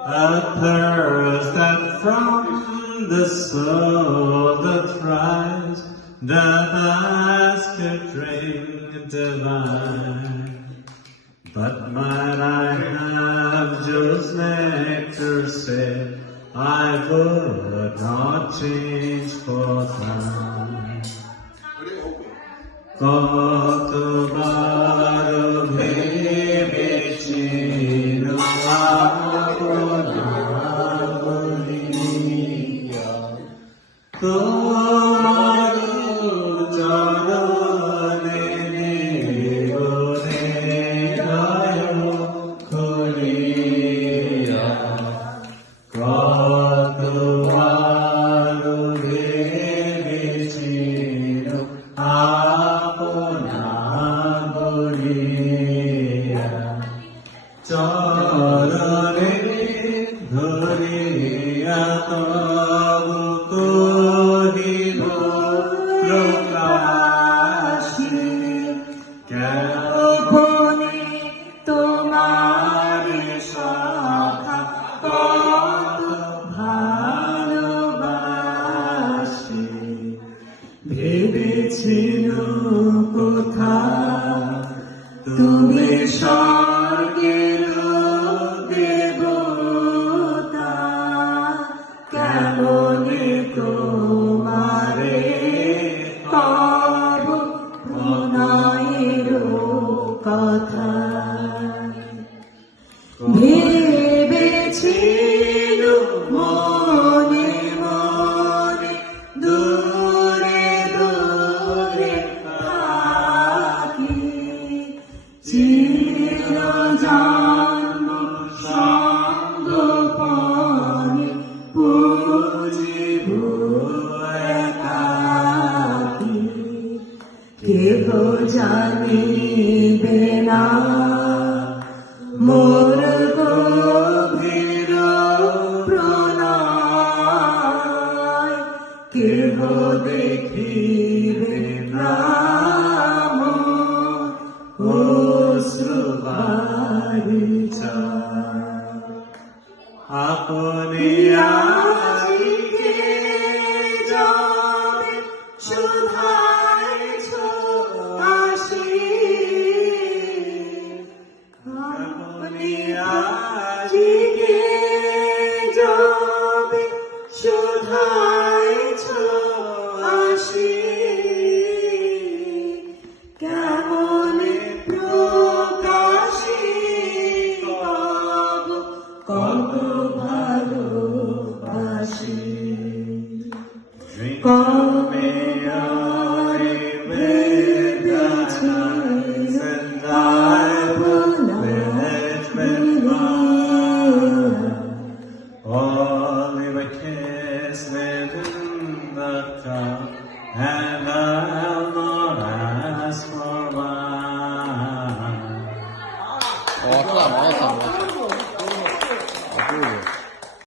a thirst that from the soul doth rise, doth ask a drink divine. But might I have Joe's nectar said, I would not change for thine. কতবার ভেবেছি তোমার চরণে নিগড়ে গায় খুলিয়া কতবার ভেবেছি চরণে ধরিয়া তব করিব প্রকাশে কেবনে তোমার সখা কত ভালোবাসে ভেবেছিল কোথা তুমি স্বর্গের দেবতা কেমনে তোমারে তব প্রণয়ের কথা ভেবেছিল মনে মনে দূরে দূরে থাকি চিরজন্ম সঙ্গোপনে পুজিব একাকী কেহ জানিবে না মোর গভীর প্রণয় কেহ দেখিবে না অশ্রুবারিচা আপনি